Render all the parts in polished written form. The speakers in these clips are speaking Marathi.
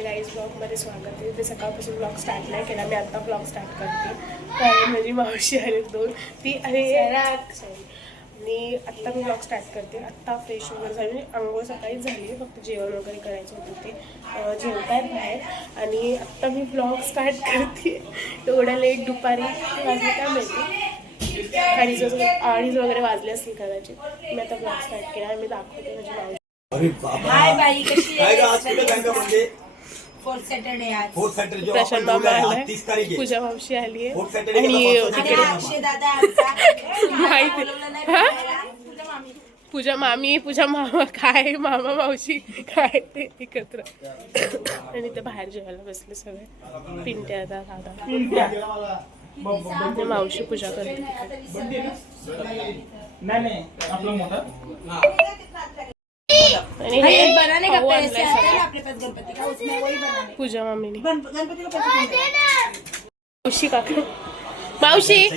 गाईज ब्लॉगमध्ये स्वागत आहे. मी सकाळपासून ब्लॉग स्टार्ट नाही केला, मी आत्ता ब्लॉग स्टार्ट करते. कारण माझी मावशी आली दोन, ती आणि आणि आत्ता मी ब्लॉग स्टार्ट करते. आत्ता फ्रेश वगैरे झाली, आंघोळ सकाळीच झाली आहे, फक्त जेवण वगैरे करायचं होतं ते जेवत आहेत बाहेर. आणि आत्ता मी ब्लॉग स्टार्ट करते. एवढ्या लेट दुपारी वाजले काय माहिती, अडीच वगैरे वाजले असतील कदाचित. मी आता ब्लॉग स्टार्ट केला आणि मी दाखवते माझी मावशी. हाय बाई, कशी आहे? फोर्थ सॅटर्डे आज. प्रशांत मामा आलाय, पूजा मावशी आली आहे आणि अक्षय दादा आमचा माहिती पूजा मामी, पूजा मामा, काय मामा मावशी काय ते एकत्र. आणि ते बाहेर जेवायला बसले सगळे. पिंट्या दादा मावशी पूजा करते. आणि पूजा मम्मीने मावशी काका मावशी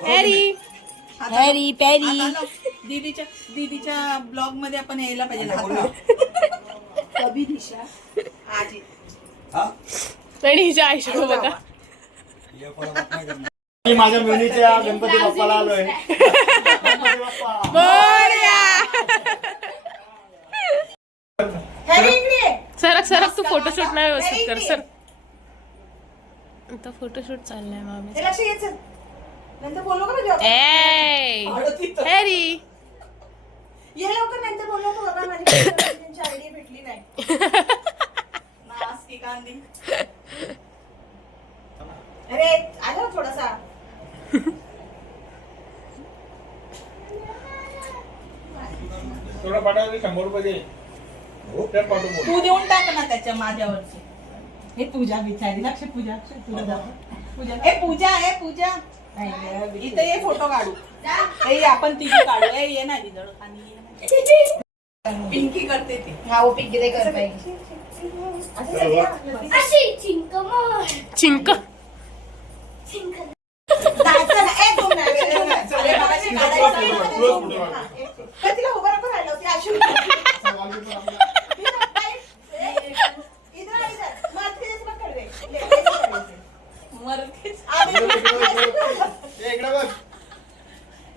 हॅरी पॅरी दीदीच्या ब्लॉग मध्ये आपण यायला पाहिजे. आणि हिच्या आयशो बघा. माझ्या मुलीच्या गणपती बाप्पाला आलोय. सरक सरक, तू फोटोशूट नाही व्यवस्थित कर सर. आता फोटोशूट चाललाय मामी. हॅरी अरे आलो थोडासा. थोडं पाठवलं 100 रुपये दे. तू देऊन टाक ना त्याच्या माझ्यावरचे. हे पूजा बिचारी, लक्ष पूजा पूजा हे पूजा हे पूजा इथे ये फोटो काढू. हे आपण तिघी काढू. ये नाही पिंकी करते ती. हा वो पिंकी ते कर पाहिजे. चिंक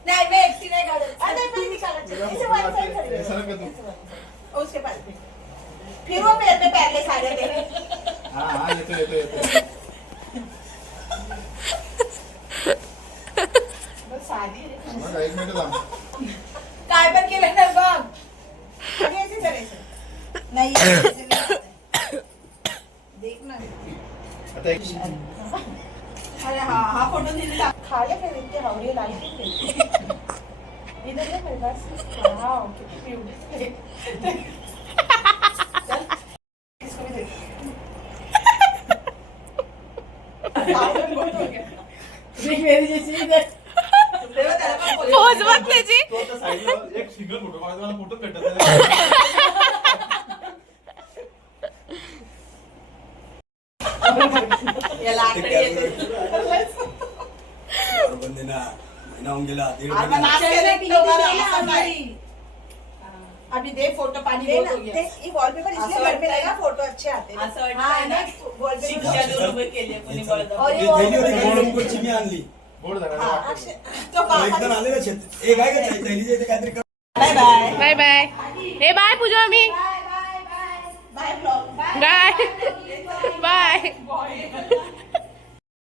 नहीं मैं एकटी नहीं उसके पास फिर वो मेरे पे पहले सारे हाँ येतो शादी एक मिनिट थांब. काय पण केलं ना बघ. कैसे करायचं नाही देख ना. अरे हा फोटो दिलेला खाले फिर इतने हवरे लाई थी. इधर ये मेरे पास. वाओ कितनी ब्यूटी. चल इसको भी देख. मेरी जैसी इधर पोज बघ त्याची. तो आता साईडला एक सिंगल फोटो काढतो, मला फोटो भेटत नाही. याला आकडे येते. अभी दे फोटो पानी दे ना. ये वॉलपेपर इसलिए घर में लगा, फोटो अच्छे आते हैं. हाँ ना वॉलपेपर केले कोणी बोलतो. और ये वॉलपेपर चिमी आणली बोल जरा. तो एकदम आले ना शेत. एक आहे का थैलीचे ते काहीतरी. Bye bye bye bye. हे bye Pooja mummy. Bye blog bye bye.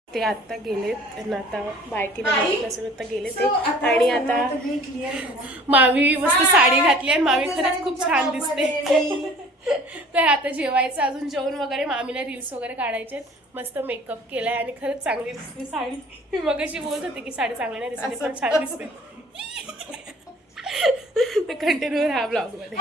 ते आता गेलेत आणि आता बायकीला आता गेले ते. आणि आता मामी मस्त साडी घातली आणि मामी खरंच खूप छान दिसते. तर आता जेवायचं, अजून जेवण वगैरे. मामीला रील्स वगैरे काढायचे. मस्त मेकअप केलाय आणि खरंच चांगली दिसते साडी. मी मगाशी बोलत होते की साडी चांगली नाही दिसते, पण छान दिसते. तर कंटिन्यू राहा ब्लॉग मध्ये.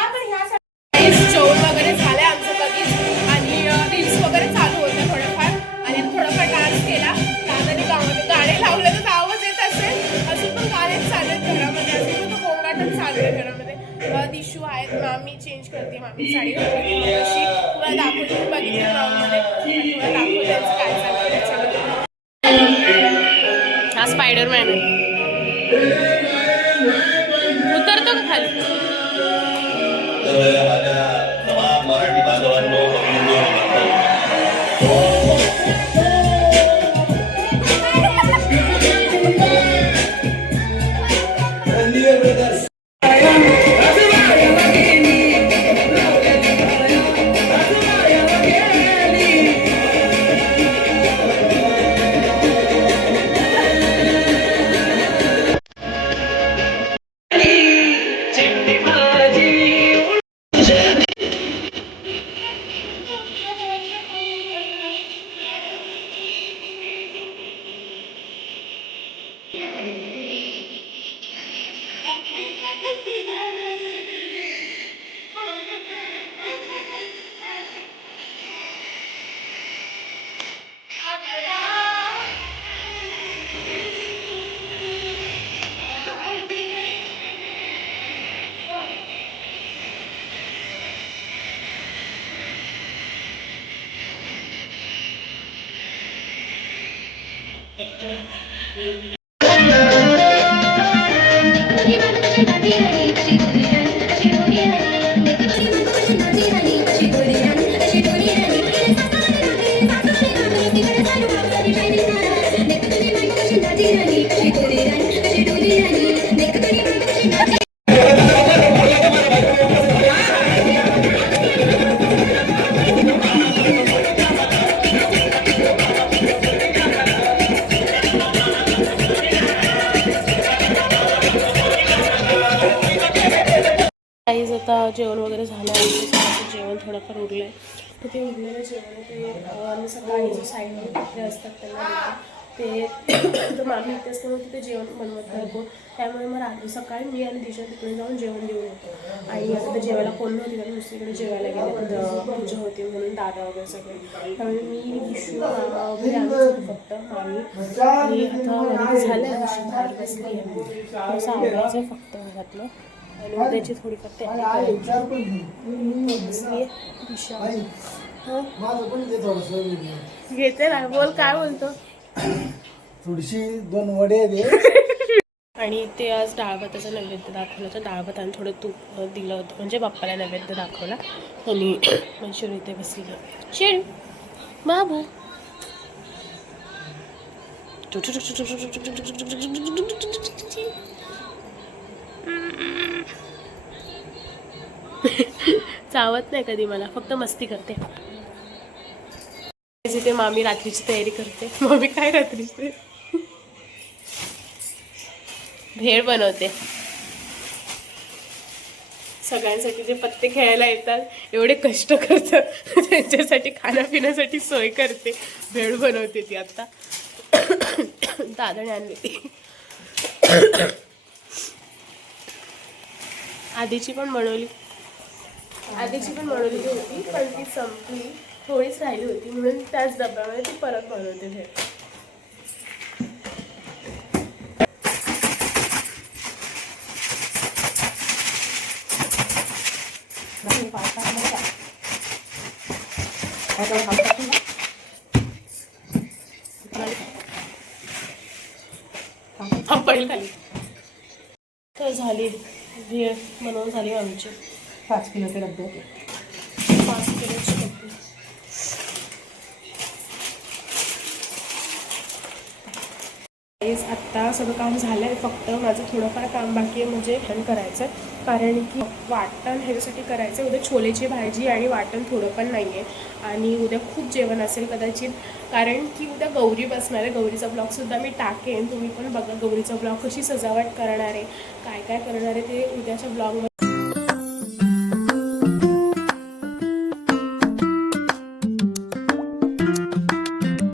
जेवण वगैरे झालंय आमचं कधीच आणि रील्स वगैरे चालू होत्या थोडंफार. आणि थोडंफार डान्स केला. दादाने गाणे लावले तर आवाज येत असेल. अजून पण गाणेच चालू आहेत घरामध्ये. अजून पण गोंगाटच चालू आहे घरामध्ये. इश्यू आहेत. मामी चेंज करते. मामी साडी घातली अशी तुम्हाला दाखवते. बघितलं ब्लॉगमध्ये तुम्हाला दाखवते काय चालू. हा स्पायडरमॅन आहे. उतरतो का खाली. तर माझ्या तमाम मराठी बांधवांनो बंधूंनो, रणधीर ब्रदर्स काहीच आता जेवण वगैरे झालं आहे. जेवण थोडंफार उरलं आहे. तर ते उरलेलं जेवण ते आम्ही सकाळी जे साईडने कुत्रे असतात त्यांना देतो. ते तर मामी इथे असल्यामुळे तिथे जेवण बनवत नाही कोण. त्यामुळे मग रात्री सकाळी मी आणि दिशा तिकडे जाऊन जेवण देऊन येतो. आणि आता तर जेवायला कोण नव्हती कारण दुसरीकडे जेवायला गेले. पूजा होती म्हणून दादा वगैरे सगळे. त्यामुळे मी विशू मामा वगैरे आम्ही फक्त मामी आणि आता वगैरे झालं आहे. बाहेर बसली आहे. असं आवडायचं आहे फक्त घरातलं. आणि उद्याची थोडीफार तयारी घेते ना. बोल काय बोलतो. थोडीशी 2 वडे दे. आणि ते आज डाळ भाताचा नैवेद्य दाखवला तर डाळ भात आणि थोडं तूप दिलं होतं म्हणजे बाप्पाला नैवेद्य दाखवला. आणि मंशूर इथे बसली शेण बाबू चावत नाही कधी मला, फक्त मस्ती करते. तिथे मामी रात्रीची तयारी करते. मामी काय रात्रीची भेळ बनवते. सगळ्यांसाठी जे पत्ते खेळायला येतात एवढे कष्ट करतात त्यांच्यासाठी खाण्यापिण्यासाठी सोय करते. भेळ बनवते ती आता दादाने आणली ती. आधीची पण बनवली होती पण ती संपली. थोडीच राहिली होती म्हणून त्याच डब्यामध्ये ती परत बनवते भेळ. तर झाली भेळ बनवून झाली आमची. 5 किलोचे डबे. 5 किलोची डब्बी. आत्ता सगळं काम झालं आहे. फक्त माझं थोडंफार काम बाकी आहे म्हणजे वाटण करायचं. कारण की वाटण ह्याच्यासाठी करायचं उद्या छोलेची भाजी आणि वाटण थोडं पण नाही आहे. आणि उद्या खूप जेवण असेल कदाचित कारण की उद्या गौरी बसणार आहे. गौरीचा ब्लॉगसुद्धा मी टाकेन. तुम्ही पण बघा गौरीचा ब्लॉग कशी सजावट करणार आहे काय काय करणार आहे ते उद्याच्या ब्लॉगमध्ये